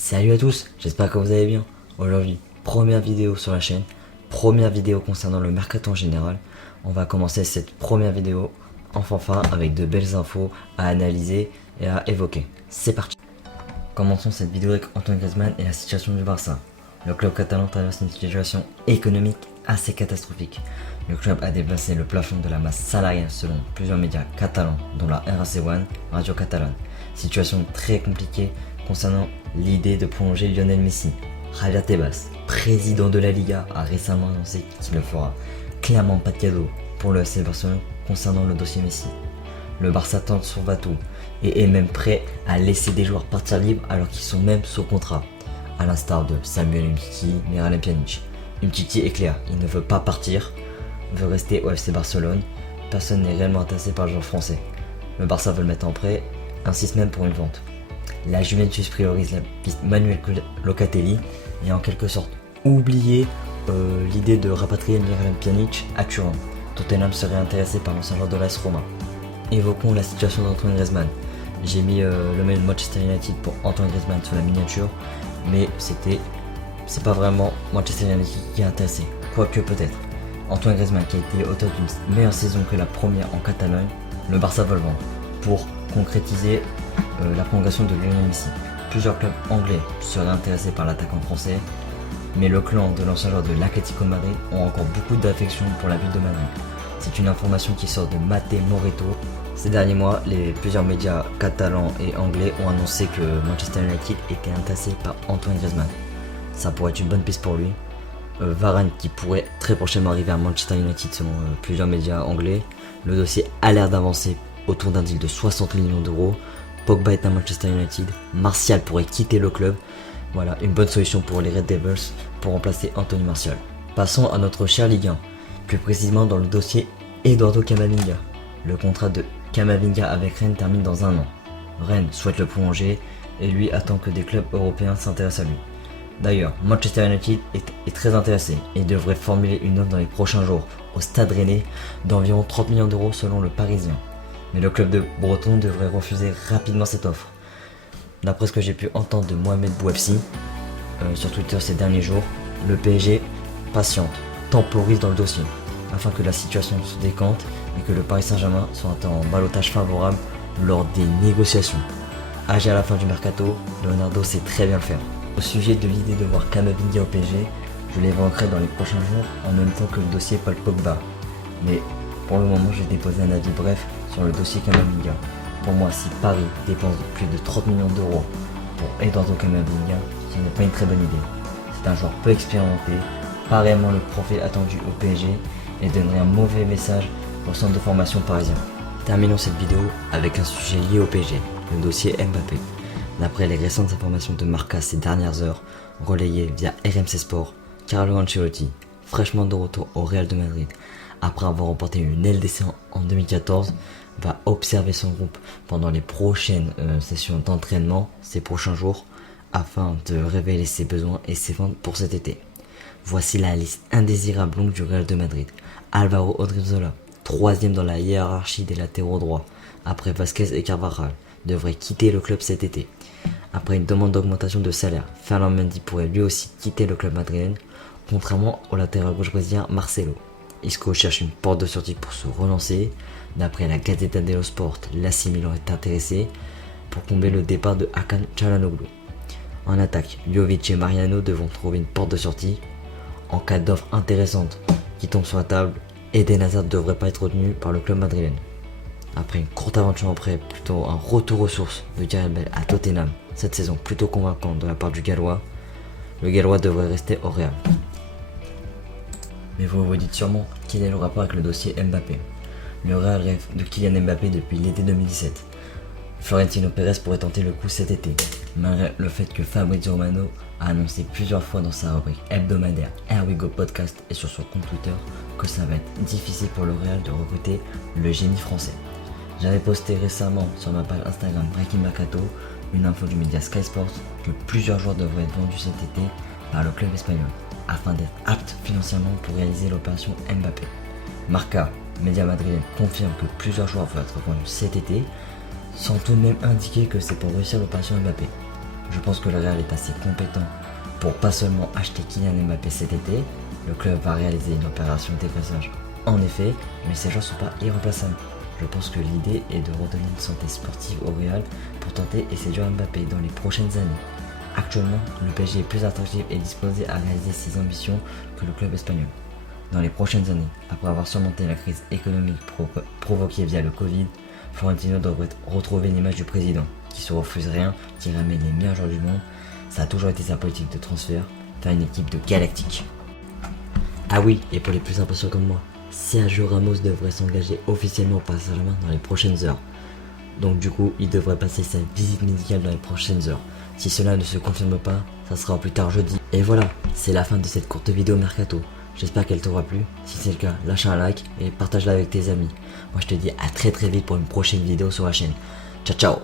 Salut à tous, j'espère que vous allez bien. Aujourd'hui, première vidéo sur la chaîne, première vidéo concernant le mercato en général. On va commencer cette première vidéo en fanfare avec de belles infos à analyser et à évoquer. C'est parti. Commençons cette vidéo avec Antoine Griezmann et la situation du Barça. Le club catalan traverse une situation économique assez catastrophique. Le club a dépassé le plafond de la masse salariale selon plusieurs médias catalans, dont la RAC1, Radio Catalane. Situation très compliquée concernant l'idée de prolonger Lionel Messi. Javier Tebas, président de la Liga, a récemment annoncé qu'il ne fera clairement pas de cadeau pour le FC Barcelone concernant le dossier Messi. Le Barça tente son bateau et est même prêt à laisser des joueurs partir libres alors qu'ils sont même sous contrat, à l'instar de Samuel Umtiti, Miralem Pjanic. Umtiti est clair, il ne veut pas partir, veut rester au FC Barcelone. Personne n'est réellement intéressé par le joueur français. Le Barça veut le mettre en prêt, insiste même pour une vente. La Juventus priorise la piste Manuel Locatelli et en quelque sorte oublié l'idée de rapatrier Miralem Pjanic à Turin. Tottenham serait intéressé par l'ancien joueur de l'AS Roma. Évoquons la situation d'Antoine Griezmann. J'ai mis le mail de Manchester United pour Antoine Griezmann sur la miniature, mais c'est pas vraiment Manchester United qui est intéressé, quoique peut-être. Antoine Griezmann, qui a été auteur d'une meilleure saison que la première en Catalogne, le Barça veut le vendre pour concrétiser la prolongation de Lionel Messi. Plusieurs clubs anglais seraient intéressés par l'attaquant français, mais le clan de l'ancien joueur de l'Atlético de Madrid ont encore beaucoup d'affection pour la ville de Madrid. C'est une information qui sort de Mate Moreto. Ces derniers mois, plusieurs médias catalans et anglais ont annoncé que Manchester United était intéressé par Antoine Griezmann. Ça pourrait être une bonne piste pour lui. Varane qui pourrait très prochainement arriver à Manchester United selon plusieurs médias anglais. Le dossier a l'air d'avancer autour d'un deal de 60 millions d'euros. Pogba est à Manchester United. Martial pourrait quitter le club. Voilà, une bonne solution pour les Red Devils pour remplacer Anthony Martial. Passons à notre cher Ligue 1, plus précisément dans le dossier Eduardo Camavinga. Le contrat de Camavinga avec Rennes termine dans un an. Rennes souhaite le prolonger et lui attend que des clubs européens s'intéressent à lui. D'ailleurs, Manchester United est très intéressé et devrait formuler une offre dans les prochains jours au Stade Rennais d'environ 30 millions d'euros selon le Parisien. Mais le club de Breton devrait refuser rapidement cette offre. D'après ce que j'ai pu entendre de Mohamed Bouafsi sur Twitter ces derniers jours, le PSG patiente, temporise dans le dossier afin que la situation se décante et que le Paris Saint-Germain soit en ballottage favorable lors des négociations. Âgé à la fin du mercato, Leonardo sait très bien le faire. Au sujet de l'idée de voir Camavinga au PSG, je l'évoquerai dans les prochains jours en même temps que le dossier Paul Pogba. Mais pour le moment, j'ai déposé un avis bref sur le dossier Camavinga. Pour moi, si Paris dépense plus de 30 millions d'euros pour Eduardo Camavinga, ce n'est pas une très bonne idée. C'est un joueur peu expérimenté, pas réellement le profil attendu au PSG et donnerait un mauvais message au centre de formation parisien. Terminons cette vidéo avec un sujet lié au PSG, le dossier Mbappé. D'après les récentes informations de Marca ces dernières heures, relayées via RMC Sport, Carlo Ancelotti, fraîchement de retour au Real de Madrid, après avoir remporté une LDC en 2014, va observer son groupe pendant les prochaines sessions d'entraînement, ces prochains jours, afin de révéler ses besoins et ses ventes pour cet été. Voici la liste indésirable longue du Real de Madrid. Álvaro Odriozola, 3e dans la hiérarchie des latéraux droits, après Vasquez et Carvajal, devrait quitter le club cet été. Après une demande d'augmentation de salaire, Ferland Mendy pourrait lui aussi quitter le club madrilène, contrairement au latéral gauche brésilien Marcelo. Isco cherche une porte de sortie pour se relancer. D'après la Gazzetta dello Sport, l'AC Milan est intéressé pour combler le départ de Hakan Çalhanoğlu. En attaque, Jovic et Mariano devront trouver une porte de sortie. En cas d'offre intéressante qui tombe sur la table, Eden Hazard ne devrait pas être retenu par le club madrilène. Après une courte aventure en prêt, plutôt un retour aux sources de Gareth Bale à Tottenham, cette saison plutôt convaincante de la part du Gallois, le Gallois devrait rester au Real. Mais vous vous dites sûrement quel est le rapport avec le dossier Mbappé. Le Real rêve de Kylian Mbappé depuis l'été 2017. Florentino Pérez pourrait tenter le coup cet été, malgré le fait que Fabrizio Romano a annoncé plusieurs fois dans sa rubrique hebdomadaire Here We Go Podcast et sur son compte Twitter que ça va être difficile pour le Real de recruter le génie français. J'avais posté récemment sur ma page Instagram Breaking Mercato une info du média Sky Sports que plusieurs joueurs devraient être vendus cet été par le club espagnol afin d'être aptes financièrement pour réaliser l'opération Mbappé. Marca, média madrilène, confirme que plusieurs joueurs vont être vendus cet été sans tout de même indiquer que c'est pour réussir l'opération Mbappé. Je pense que le Real est assez compétent pour pas seulement acheter Kylian Mbappé cet été, le club va réaliser une opération de dégraissage. En effet, mais ces joueurs sont pas irremplaçables. Je pense que l'idée est de redonner une santé sportive au Real pour tenter et séduire Mbappé dans les prochaines années. Actuellement, le PSG est plus attractif et disposé à réaliser ses ambitions que le club espagnol. Dans les prochaines années, après avoir surmonté la crise économique provoquée via le Covid, Florentino devrait retrouver l'image du président, qui se refuse rien, qui ramène les meilleurs joueurs du monde. Ça a toujours été sa politique de transfert, faire une équipe de galactiques. Ah oui, et pour les plus impatients comme moi, Sergio Ramos devrait s'engager officiellement au Paris Saint-Germain dans les prochaines heures. Donc du coup, il devrait passer sa visite médicale dans les prochaines heures. Si cela ne se confirme pas, ça sera au plus tard jeudi. Et voilà, c'est la fin de cette courte vidéo Mercato. J'espère qu'elle t'aura plu. Si c'est le cas, lâche un like et partage-la avec tes amis. Moi je te dis à très vite pour une prochaine vidéo sur la chaîne. Ciao ciao.